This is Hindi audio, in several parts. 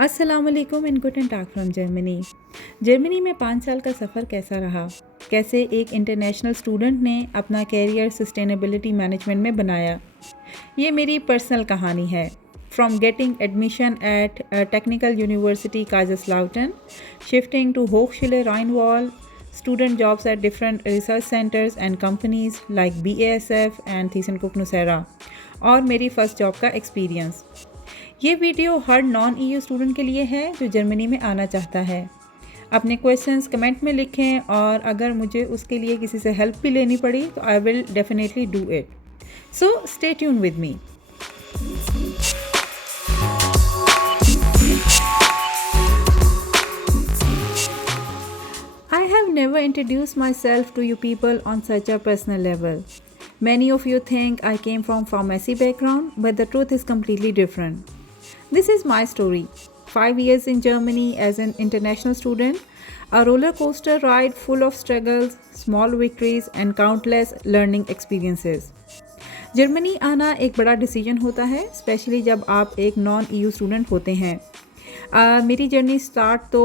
अस्सलाम वालेकुम and good and talk from Germany. Germany में 5 साल का सफ़र कैसा रहा? कैसे एक इंटरनेशनल स्टूडेंट ने अपना कैरियर सस्टेनेबिलिटी मैनेजमेंट में बनाया? ये मेरी पर्सनल कहानी है। From getting admission at technical university Kaiserslautern, shifting to होchschule Rheinwall, student jobs at different research centers and companies like BASF and ThyssenKrupp Nucera, और मेरी फ़र्स्ट जॉब का एक्सपीरियंस। ये वीडियो हर नॉन ईयू स्टूडेंट के लिए है जो जर्मनी में आना चाहता है। अपने क्वेश्चंस कमेंट में लिखें और अगर मुझे उसके लिए किसी से हेल्प भी लेनी पड़ी तो I will definitely do it. So stay tune with me. I have never introduced myself to you people on such a personal level. Many of you think I came from pharmacy background, but the truth is completely different. This is my story. 5 years in Germany as an international student, a roller coaster ride full of struggles, small victories and countless learning experiences. Germany आना एक बड़ा डिसीजन होता है, स्पेशली जब आप एक नॉन ईयू स्टूडेंट होते हैं। मेरी जर्नी स्टार्ट तो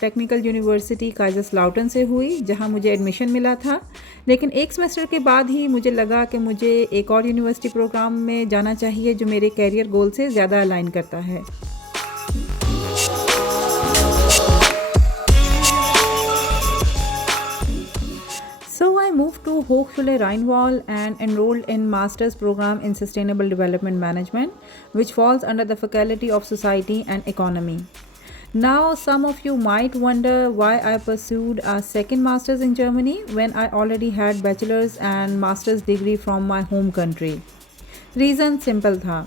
टेक्निकल यूनिवर्सिटी काज़ास्लाउटन से हुई, जहां मुझे एडमिशन मिला था। लेकिन एक सेमेस्टर के बाद ही मुझे लगा कि मुझे एक और यूनिवर्सिटी प्रोग्राम में जाना चाहिए जो मेरे कैरियर गोल से ज़्यादा अलाइन करता है। So I moved to Hochschule Rheinwall and enrolled in master's program in Sustainable Development Management, which falls under the Faculty of Society and Economy. Now, some of you might wonder why I pursued a second master's in Germany when I already had bachelor's and master's degree from my home country. Reason simple था।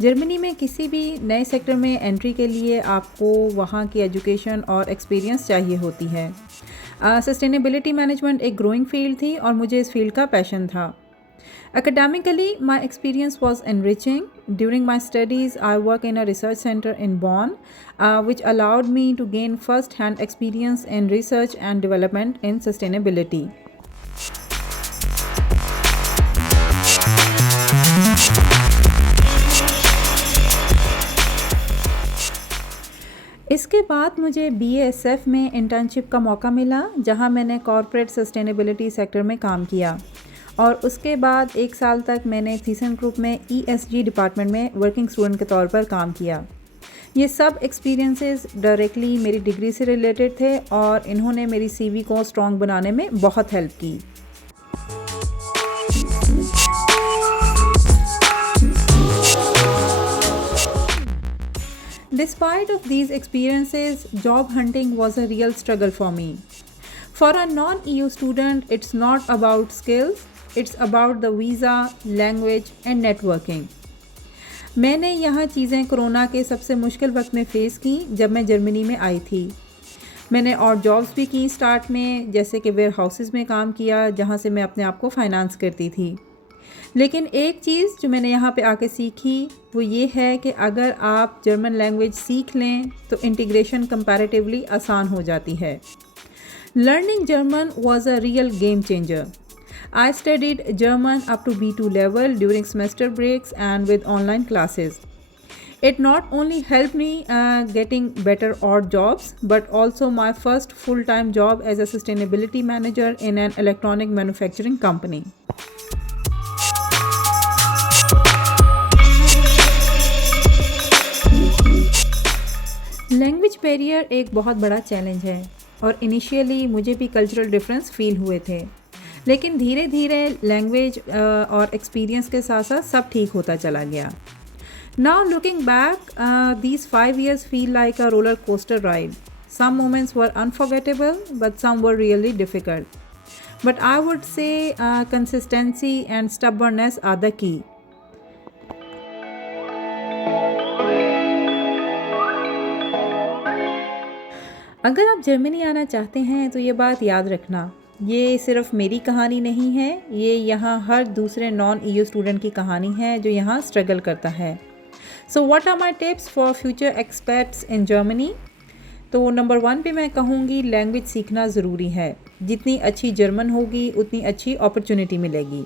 जर्मनी में किसी भी नए सेक्टर में एंट्री के लिए आपको वहाँ की एजुकेशन और एक्सपीरियंस चाहिए होती है। सस्टेनेबिलिटी मैनेजमेंट एक ग्रोइंग फील्ड थी और मुझे इस फील्ड का पैशन था। Academically, my experience was enriching. During my studies, I worked in a research center in Bonn, which allowed me to gain first-hand experience in research and development in sustainability. इसके बाद मुझे BASF में इंटर्नशिप का मौका मिला, जहां मैंने कॉर्पोरेट सस्टेनेबिलिटी सेक्टर में काम किया और उसके बाद 1 साल तक मैंने ThyssenKrupp में ESG डिपार्टमेंट में वर्किंग स्टूडेंट के तौर पर काम किया। ये सब एक्सपीरियंसेस डायरेक्टली मेरी डिग्री से रिलेटेड थे और इन्होंने मेरी CV को स्ट्रॉन्ग बनाने में बहुत हेल्प की। Despite of these experiences, job hunting was a real struggle for me. For a non-EU student, it's not about skills, it's about the visa, language and networking. मैंने यहाँ चीज़ें कोरोना के सबसे मुश्किल वक्त में फ़ेस की जब मैं जर्मनी में आई थी। मैंने और जॉब्स भी की स्टार्ट में, जैसे कि वेयर हाउसेस में काम किया जहाँ से मैं अपने आप को फाइनेंस करती थी। लेकिन एक चीज़ जो मैंने यहाँ पे आके सीखी वो ये है कि अगर आप जर्मन लैंग्वेज सीख लें तो इंटीग्रेशन कंपैरेटिवली आसान हो जाती है। Learning German was a real game changer. I studied German up to B2 level during semester breaks and with online classes. It not only helped me getting better odd jobs, but also my first full-time job as a sustainability manager in an electronic manufacturing company. Language barrier एक बहुत बड़ा चैलेंज है और इनिशियली मुझे भी कल्चरल डिफरेंस फील हुए थे, लेकिन धीरे धीरे लैंग्वेज और एक्सपीरियंस के साथ साथ सब ठीक होता चला गया। Now looking back, these 5 years feel like a roller coaster ride. Some moments were unforgettable, but some were really difficult. But I would say consistency and stubbornness are the key. अगर आप जर्मनी आना चाहते हैं तो ये बात याद रखना, ये सिर्फ मेरी कहानी नहीं है, ये यहाँ हर दूसरे नॉन EU स्टूडेंट की कहानी है जो यहाँ स्ट्रगल करता है। So what are my tips for future expats in Germany? तो नंबर 1 पे मैं कहूँगी लैंग्वेज सीखना ज़रूरी है। जितनी अच्छी जर्मन होगी उतनी अच्छी अपॉर्चुनिटी मिलेगी।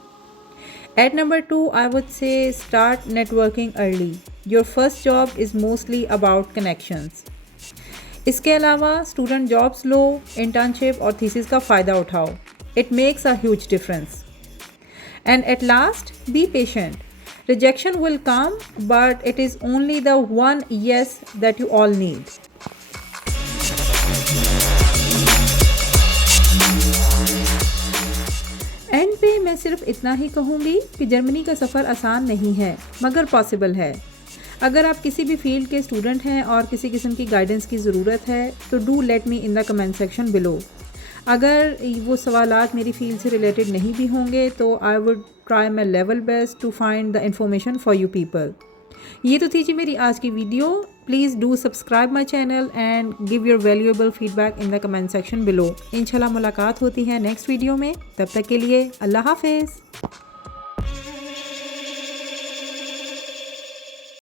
At number 2, I would say start networking early. Your first job is mostly about connections. इसके अलावा स्टूडेंट जॉब्स लो, इंटर्नशिप और थीसिस का फ़ायदा उठाओ. It makes a huge difference. And at last, be patient. Rejection will come, but it is only the one yes that you all need. And पे मैं सिर्फ इतना ही कहूँगी कि जर्मनी का सफ़र आसान नहीं है, मगर पॉसिबल है. अगर आप किसी भी फील्ड के स्टूडेंट हैं और किसी किस्म की गाइडेंस की ज़रूरत है तो do let me in the comment section below. अगर वो सवालात मेरी फील्ड से रिलेटेड नहीं भी होंगे तो I would try my level best to find the information for you people. ये तो थी जी मेरी आज की video. Please do subscribe my channel and give your valuable feedback in the comment section below. इंशाल्लाह मुलाकात होती है नेक्स्ट वीडियो में. तब तक के लिए अल्लाह हाफिज़.